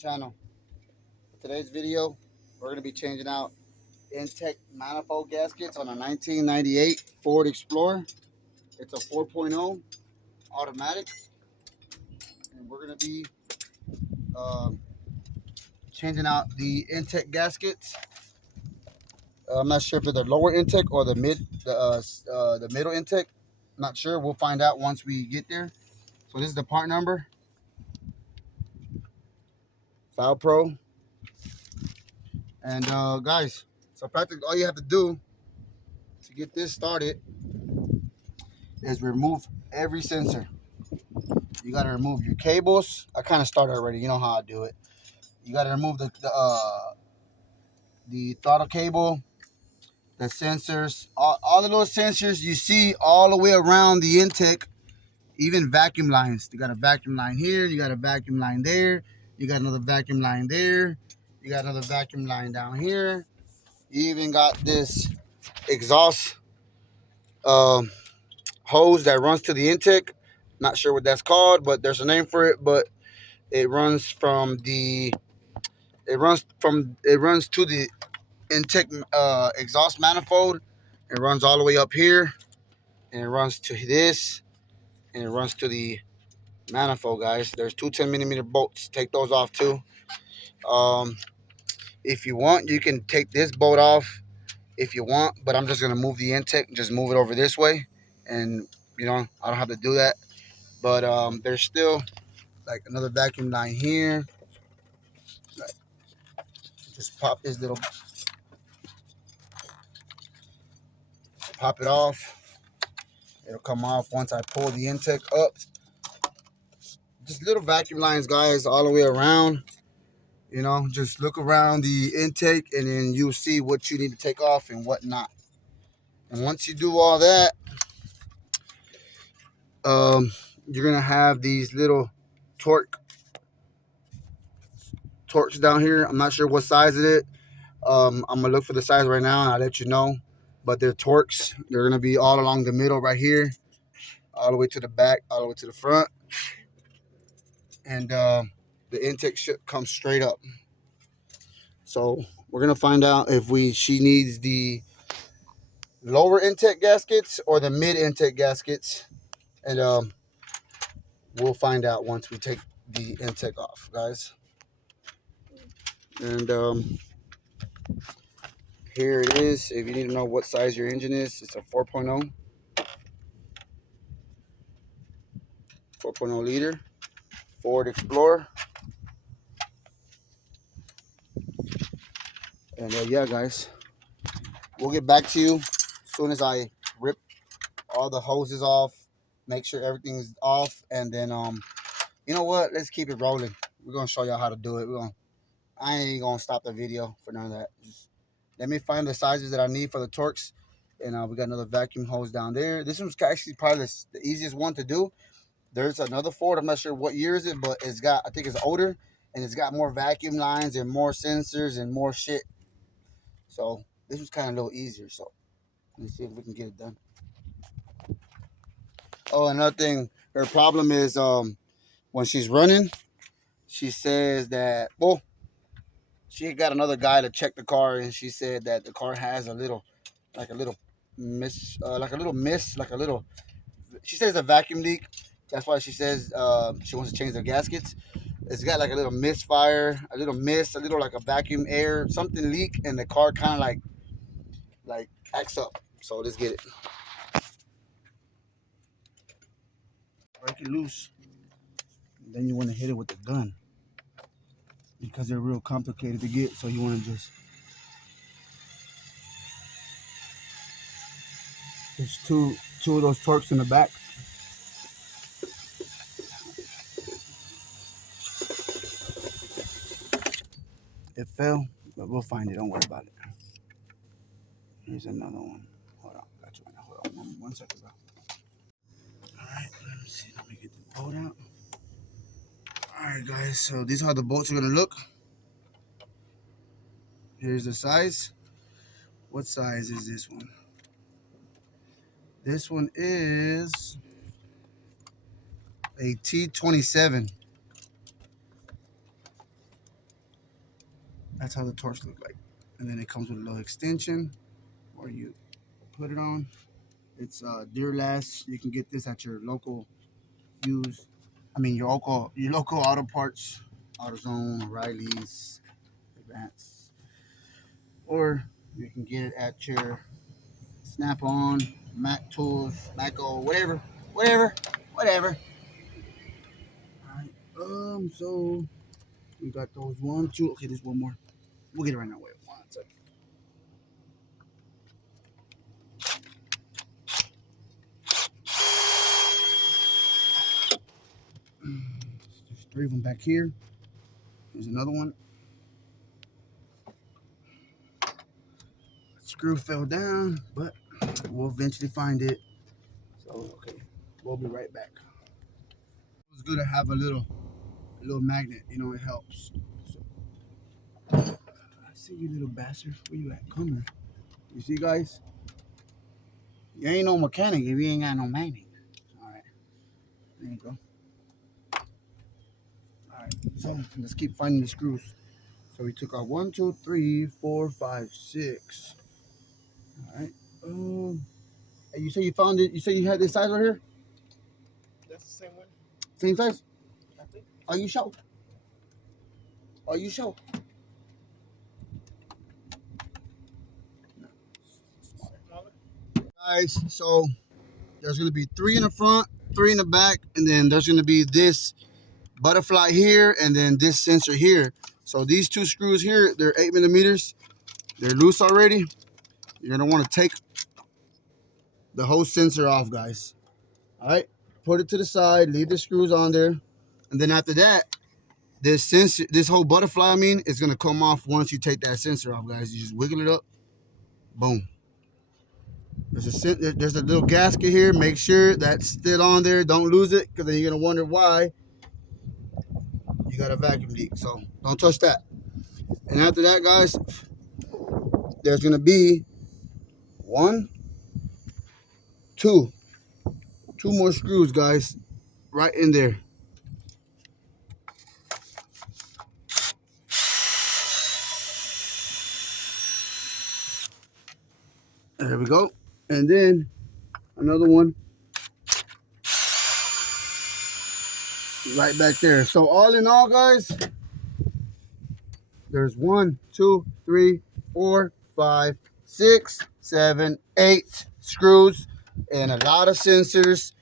channel. For today's video, we're going to be changing out intake manifold gaskets on a 1998 Ford Explorer. It's a 4.0 automatic, and we're going to be um, changing out the intake gaskets. I'm not sure if they're the lower intake or the the middle intake. Not sure. We'll find out once we get there. So this is the part number. File Pro. And guys, so practically all you have to do to get this started is remove every sensor. You got to remove your cables. I kind of started already. You know how I do it. You got to remove the throttle cable, the sensors, all the little sensors you see all the way around the intake, even vacuum lines. You got a vacuum line here. You got a vacuum line there. You got another vacuum line there. You got another vacuum line down here. You even got this exhaust um, hose that runs to the intake. Not sure what that's called, but there's a name for it. But it runs to the intake exhaust manifold. It runs all the way up here, and it runs to this, and it runs to the manifold, guys. There's two 10mm bolts. Take those off too. Um, if you want, you can take this bolt off if you want, but I'm just gonna move the intake and just move it over this way, and I don't have to do that. But there's still like another vacuum line here. Just pop it off. It'll come off once I pull the intake up. Just little vacuum lines, guys, all the way around. Just look around the intake, and then you'll see what you need to take off and what not. And once you do all that, you're gonna have these little torques down here. I'm not sure what size it is. I'm gonna look for the size right now, and I'll let you know. But they're torques. They're gonna be all along the middle right here, all the way to the back, all the way to the front, and the intake should come straight up. So we're gonna find out if she needs the lower intake gaskets or the mid intake gaskets, and we'll find out once we take the intake off, guys. And here it is. If you need to know what size your engine is, it's a 4.0 liter Ford Explorer. And yeah, guys, we'll get back to you as soon as I rip all the hoses off, make sure everything's off, and then you know what? Let's keep it rolling. We're gonna show y'all how to do it. I ain't gonna stop the video for none of that. Just let me find the sizes that I need for the torques, and we got another vacuum hose down there. This one's actually probably the easiest one to do. There's another Ford. I'm not sure what year is it, but I think it's older, and it's got more vacuum lines and more sensors and more shit. So this was kind of a little easier. So let's see if we can get it done. Oh, another thing, her problem is when she's running, she says that, well, she got another guy to check the car, and she said that the car has a little miss, she says a vacuum leak. That's why she says she wants to change the gaskets. It's got like a little misfire, a little like a vacuum air, something leak, and the car kind of like acts up. So let's get it. Break it loose. Then you want to hit it with the gun because they're real complicated to get. So you want to just, there's two of those torques in the back. It fell, but we'll find it. Don't worry about it. Here's another one. Hold on, got you. Hold on, one second, bro. All right, let me see. Let me get the bolt out. All right, guys. So these are how the bolts are gonna look. Here's the size. What size is this one? This one is a T27. That's how the torch looks like. And then it comes with a little extension where you put it on. It's Dearlast. You can get this at your local used, your local auto parts, AutoZone, O'Reilly's, Advance, or you can get it at your Snap-on, Mac Tools, Maco, whatever. All right. So we got those one, two. Okay, there's one more. We'll get it right now. Wait, one second. There's three of them back here. There's another one. Screw fell down, but we'll eventually find it. So okay, we'll be right back. It's good to have a little magnet. You know, it helps. So, I see you, little bastard. Where you at? Come here. You see, guys? You ain't no mechanic if you ain't got no magnet. All right, there you go. All right, so let's keep finding the screws. So we took out 1, 2, 3, 4, 5, 6. All right. You say you found it. You say you had this size right here. That's the same one. Same size. I think. Are you sure? Are you sure? Guys, so there's going to be 3 in the front, 3 in the back, and then there's going to be this butterfly here and then this sensor here. So these 2 screws here, they're 8 millimeters. They're loose already. You're going to want to take the whole sensor off, guys. All right, put it to the side, leave the screws on there, and then after that, this sensor, this whole butterfly, is going to come off once you take that sensor off, guys. You just wiggle it up, boom. There's a little gasket here. Make sure that's still on there. Don't lose it, because then you're going to wonder why you got a vacuum leak. So don't touch that. And after that, guys, there's going to be 1, 2 more screws, guys, right in there. There we go. And then another one right back there. So all in all, guys, there's 1, 2, 3, 4, 5, 6, 7, 8 screws and a lot of sensors,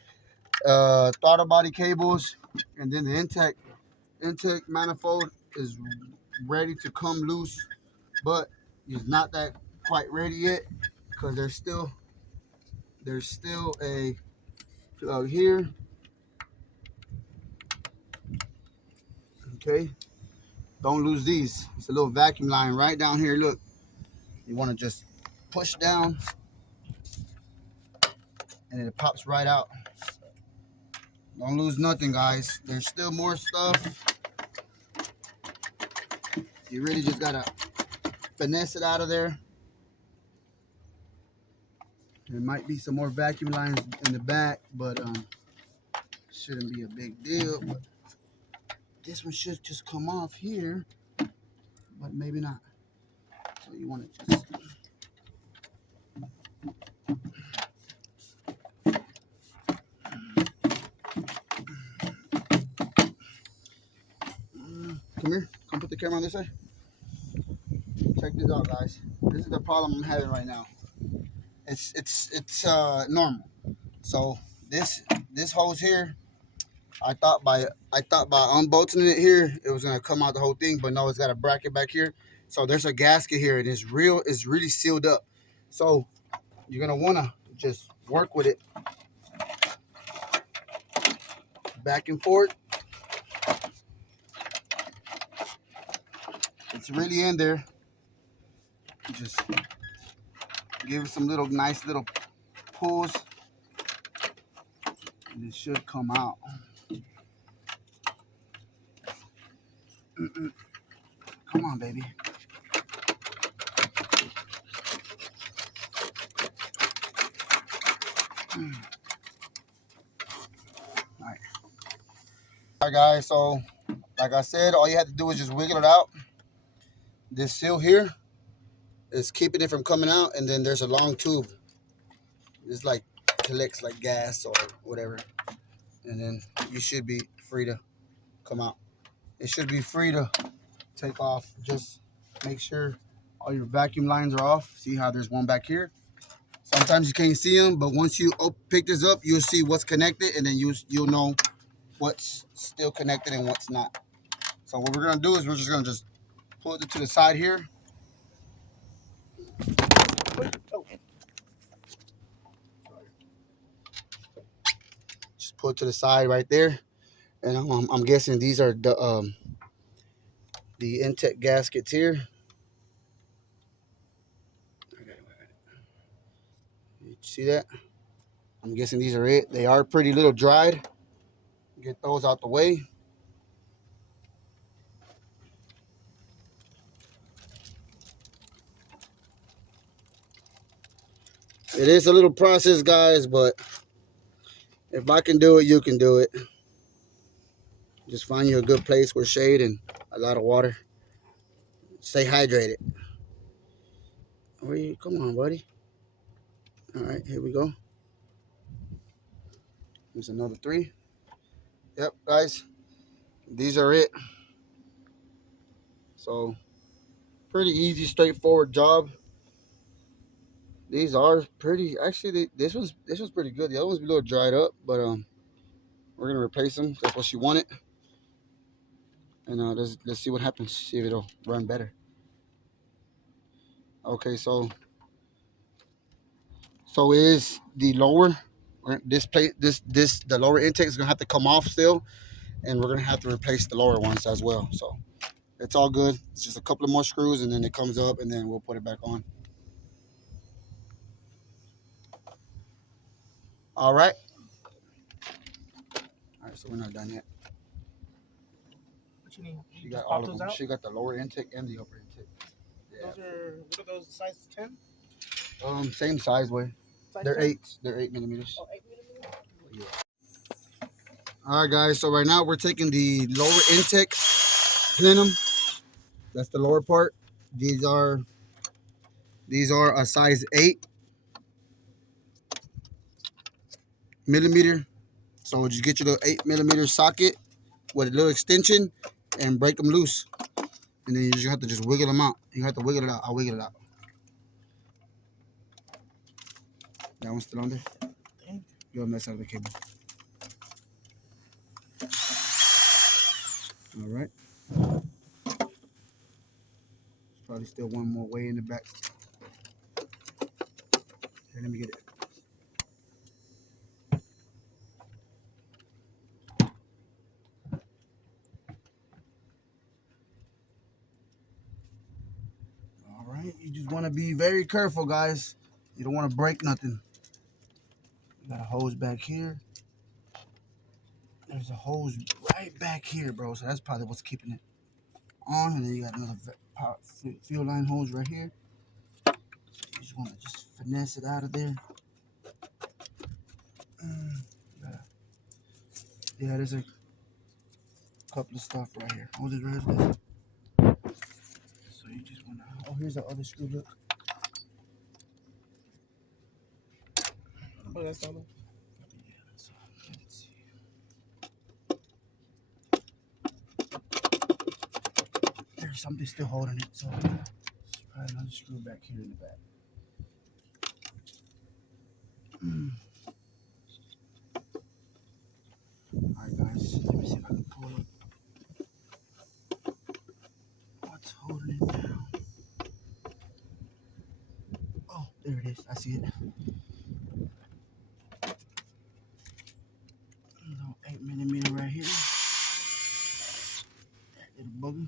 throttle body cables, and then the intake manifold is ready to come loose, but it's not that quite ready yet, because there's still a plug here. Okay, don't lose these. It's a little vacuum line right down here. Look, you want to just push down and it pops right out. Don't lose nothing, guys. There's still more stuff. You really just gotta finesse it out of there. There might be some more vacuum lines in the back, but shouldn't be a big deal. But this one should just come off here, but maybe not. So you want to just come here. Come put the camera on this side. Check this out, guys. This is the problem I'm having right now. It's normal. So this hose here, I thought by unbolting it here, it was gonna come out the whole thing, but no, it's got a bracket back here. So there's a gasket here, and it's really sealed up. So you're gonna wanna just work with it back and forth. It's really in there. Just give it some nice little pulls, and it should come out. Come on, baby. All right, guys. So, like I said, all you have to do is just wiggle it out. This seal here is keeping it from coming out, and then there's a long tube. It's like collects like gas or whatever, and then you should be free to come out. It should be free to take off. Just make sure all your vacuum lines are off. See how there's one back here. Sometimes you can't see them, but once you pick this up, you'll see what's connected, and then you'll know what's still connected and what's not. So what we're gonna do is we're just gonna pull it to the side here. Oh. Just pull it to the side right there, and I'm guessing these are the intake gaskets here. You see that? I'm guessing these are it. They are pretty little dried. Get those out the way. It is a little process, guys, but if I can do it, you can do it. Just find you a good place with shade and a lot of water. Stay hydrated. Where you? Come on, buddy. All right, here we go. There's another 3. Yep, guys. These are it. So, pretty easy, straightforward job. These are pretty. Actually, this was pretty good. The other one's a little dried up, but we're gonna replace them. That's what she wanted. And let's see what happens. See if it'll run better. Okay, so is the lower the lower intake is gonna have to come off still, and we're gonna have to replace the lower ones as well. So it's all good. It's just a couple of more screws, and then it comes up, and then we'll put it back on. All right. All right. So we're not done yet. What you need? She got all of them. She got the lower intake and the upper intake. Yeah. What are those? Size 10? Same size way. They're 10? 8. They're 8 millimeters. Oh, 8 millimeters? Yeah. All right, guys. So right now we're taking the lower intake plenum. That's the lower part. These are a size 8 millimeter. So just get your little 8 millimeter socket with a little extension and break them loose. And then you just have to wiggle them out. You have to wiggle it out. I'll wiggle it out. That one's still on there? You'll mess up the cable. All right. There's probably still one more way in the back. Here, let me get it. All right. You just want to be very careful, guys. You don't want to break nothing. You got a hose back here. There's a hose right back here, bro. So that's probably what's keeping it on. And then you got another fuel line hose right here. So you just want to finesse it out of there. Yeah, there's a couple of stuff right here. Hold it right there. So you just want to. Oh, here's the other screw. Look. Oh, that's all. There's something still holding it, so probably another screw back here in the back. Alright guys, let me see if I can pull it. What's holding it down? Oh, there it is. I see it. Little 8 millimeter right here. That little bugger.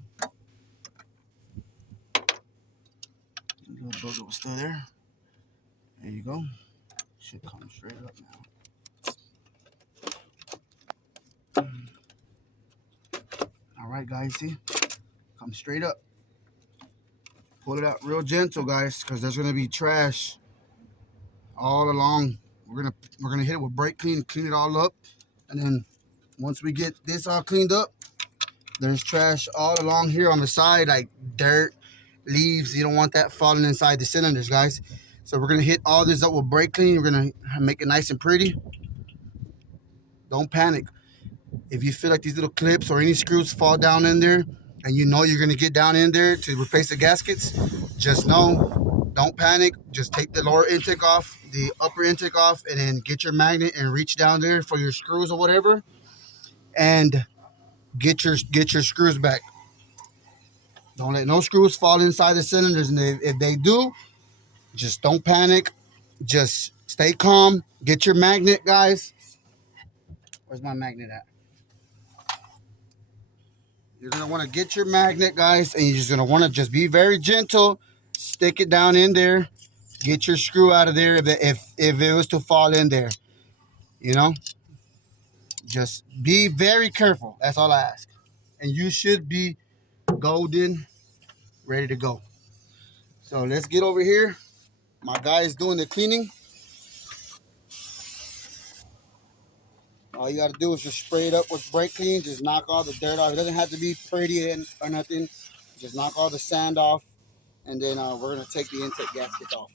The little bugger was still there. There you go. Should come straight up now. Alright guys, see? Come straight up. Pull it out real gentle, guys, because there's gonna be trash all along. We're gonna hit it with brake clean it all up, and then once we get this all cleaned up, there's trash all along here on the side, like dirt leaves. You don't want that falling inside the cylinders, guys. So we're gonna hit all this up with brake clean. We're gonna make it nice and pretty. Don't panic. If you feel like these little clips or any screws fall down in there, and you know you're gonna get down in there to replace the gaskets, just know, don't panic. Just take the lower intake off, the upper intake off, and then get your magnet and reach down there for your screws or whatever, and get your screws back. Don't let no screws fall inside the cylinders, and if they do, just don't panic. Just stay calm. Get your magnet, guys. Where's my magnet at? You're gonna want to get your magnet, guys, and you're just gonna want to just be very gentle. Stick it down in there. Get your screw out of there if it was to fall in there. You know, just be very careful. That's all I ask. And you should be golden, ready to go. So let's get over here. My guy is doing the cleaning. All you got to do is just spray it up with brake clean. Just knock all the dirt off. It doesn't have to be pretty or nothing. Just knock all the sand off. And then we're going to take the intake gaskets off.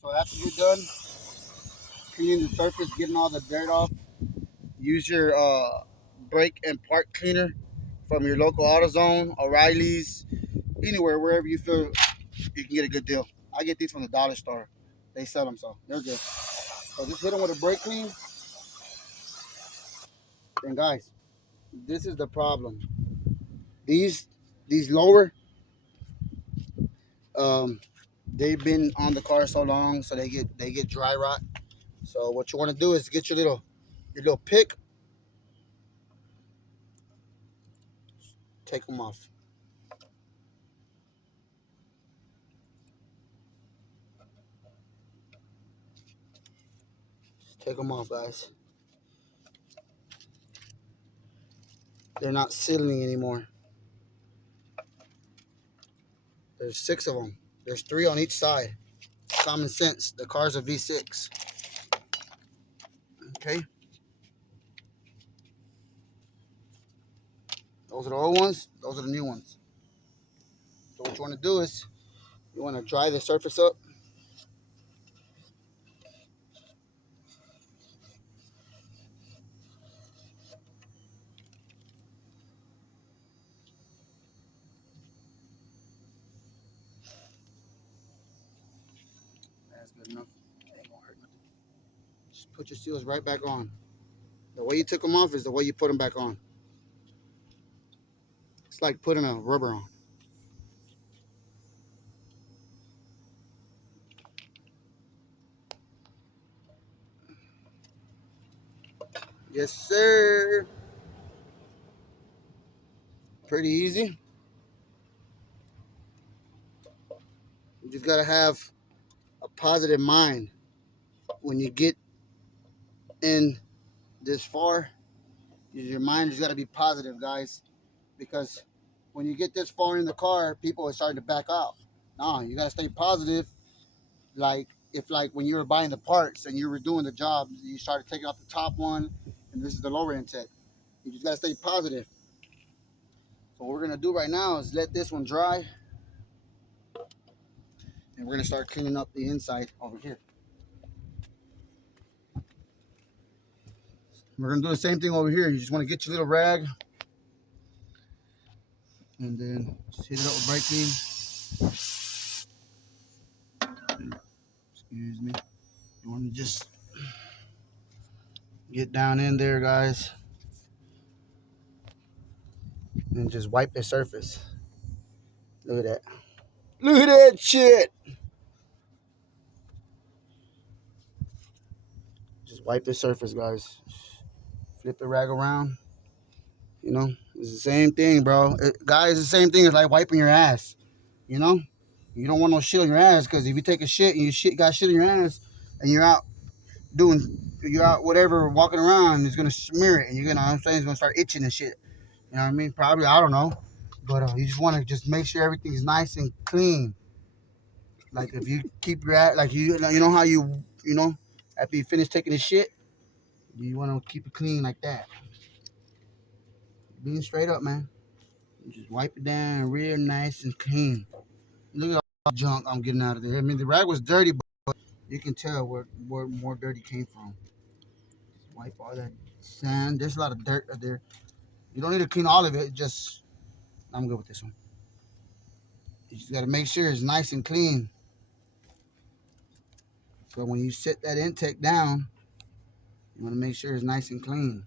So after you're done cleaning the surface, getting all the dirt off, use your brake and part cleaner from your local AutoZone, O'Reilly's, anywhere, wherever you feel you can get a good deal. I get these from the dollar store. They sell them, so they're good. So just hit them with a brake clean. And guys, this is the problem. These lower, they've been on the car so long, so they get dry rot. So what you want to do is get your little pick, take them off. Just take them off, guys. They're not sealing anymore. There's 6 of them. There's 3 on each side. Common sense. The car's a V6. Okay. Those are the old ones. Those are the new ones. So what you want to do is you want to dry the surface up. That's good enough. Ain't gonna hurt nothing. Just put your seals right back on. The way you took them off is the way you put them back on. It's like putting a rubber on. Yes, sir. Pretty easy. You just gotta have a positive mind when you get in this far. Your mind just gotta be positive, guys, because when you get this far in the car, people are starting to back out. No, you gotta stay positive. Like if when you were buying the parts and you were doing the job, you started taking off the top one, and this is the lower intake. You just gotta stay positive. So what we're gonna do right now is let this one dry, and we're gonna start cleaning up the inside over here. We're gonna do the same thing over here. You just want to get your little rag, and then just hit it up with brake clean. Excuse me. You want to just get down in there, guys, and just wipe the surface. Look at that. Look at that shit. Just wipe the surface, guys. Flip the rag around. You know, it's the same thing, bro. Guys, it's the same thing as like wiping your ass. You know, you don't want no shit on your ass, because if you take a shit and you got shit in your ass and you're out whatever, walking around, it's gonna smear it, and you're gonna, I'm saying, it's gonna start itching and shit. You know what I mean? Probably, I don't know, but you just want to just make sure everything's nice and clean. Like if you keep your ass, like you know how you know after you finish taking a shit, You want to keep it clean like that. Being straight up, man. Just wipe it down real nice and clean. Look at all the junk I'm getting out of there. I mean, the rag was dirty, but you can tell where more dirty came from. Just wipe all that sand. There's a lot of dirt up there. You don't need to clean all of it. Just, I'm good with this one. You just got to make sure it's nice and clean. So when you set that intake down, you want to make sure it's nice and clean.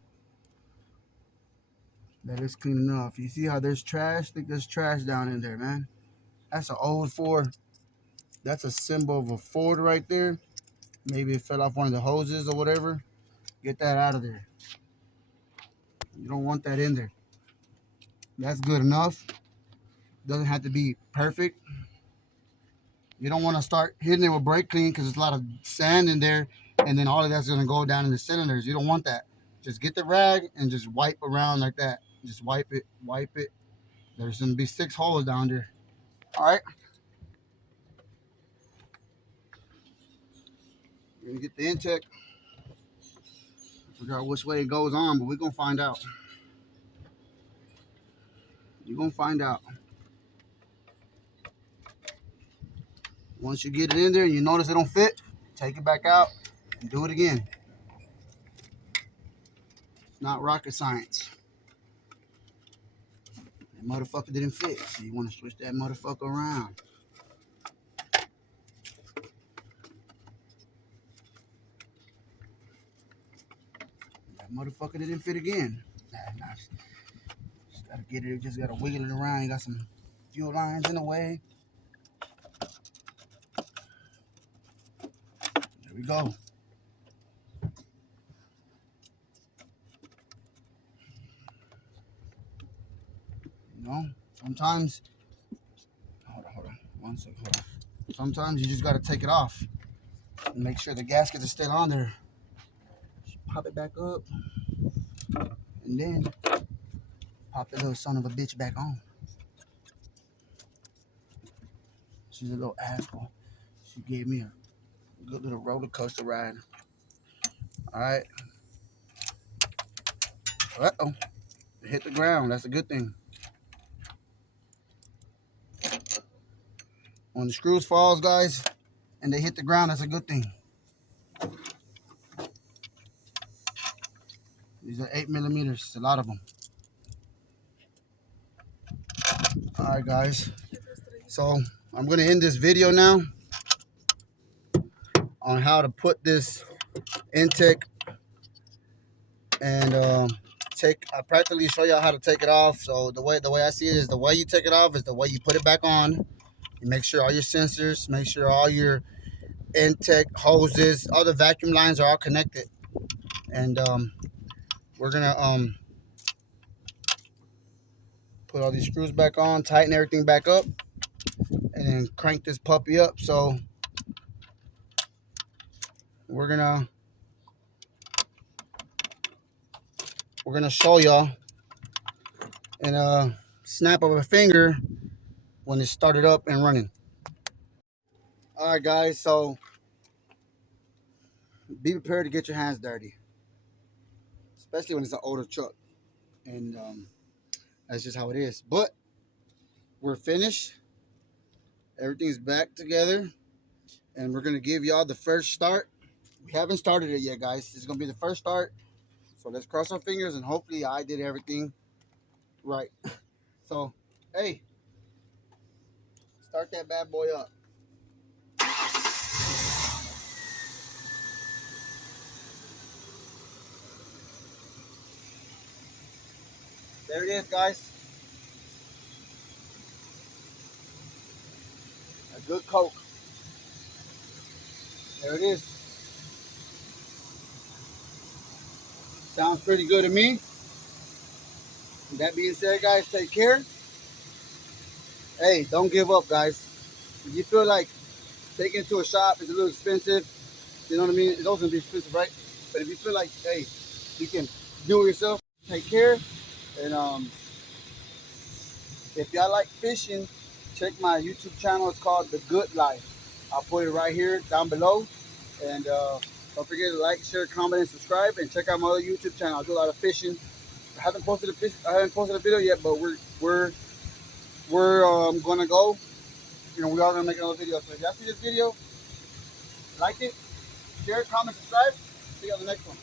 That is clean enough. You see how there's trash? I think there's trash down in there, man. That's an old Ford. That's a symbol of a Ford right there. Maybe it fell off one of the hoses or whatever. Get that out of there. You don't want that in there. That's good enough. Doesn't have to be perfect. You don't want to start hitting it with brake clean because there's a lot of sand in there, and then all of that's going to go down in the cylinders. You don't want that. Just get the rag and just wipe around like that. Just wipe it, wipe it. There's going to be 6 holes down there. All right. We're going to get the intake. I forgot which way it goes on, but we're going to find out. You're going to find out. Once you get it in there and you notice it don't fit, take it back out and do it again. It's not rocket science. That motherfucker didn't fit, so you want to switch that motherfucker around. That motherfucker didn't fit again. Nah, just gotta get it, just gotta wiggle it around. You got some fuel lines in the way. There we go. You know, sometimes, hold on, 1 second, hold on. Sometimes you just gotta take it off and make sure the gaskets are still on there. Just pop it back up, and then pop the little son of a bitch back on. She's a little asshole. She gave me a good little roller coaster ride. All right. Uh-oh. It hit the ground. That's a good thing. When the screws falls, guys, and they hit the ground, that's a good thing. These are 8mm. It's a lot of them. All right, guys. So I'm going to end this video now on how to put this intake and I practically show y'all how to take it off. So the way I see it is the way you take it off is the way you put it back on. You make sure all your sensors, make sure all your intake hoses, all the vacuum lines are all connected. And we're gonna put all these screws back on, tighten everything back up, and then crank this puppy up. So we're gonna show y'all in a snap of a finger when it started up and running. All right, guys. So be prepared to get your hands dirty, especially when it's an older truck, and that's just how it is. But we're finished. Everything's back together, and we're gonna give y'all the first start. We haven't started it yet, guys. This is gonna be the first start. So let's cross our fingers and hopefully I did everything right. So, hey, start that bad boy up. There it is, guys. A good coat. There it is. Sounds pretty good to me. With that being said, guys, take care. Hey, don't give up, guys. If you feel like taking it to a shop is a little expensive, you know what I mean? It's also gonna be expensive, right? But if you feel like, hey, you can do it yourself, take care. And if y'all like fishing, check my YouTube channel. It's called The Good Life. I'll put it right here down below. And Don't forget to like, share, comment, and subscribe, and check out my other YouTube channel. I do a lot of fishing. I haven't posted a video yet, but we're gonna go. You know, we are gonna make another video. So if y'all see this video, like it, share, comment, subscribe. See you on the next one.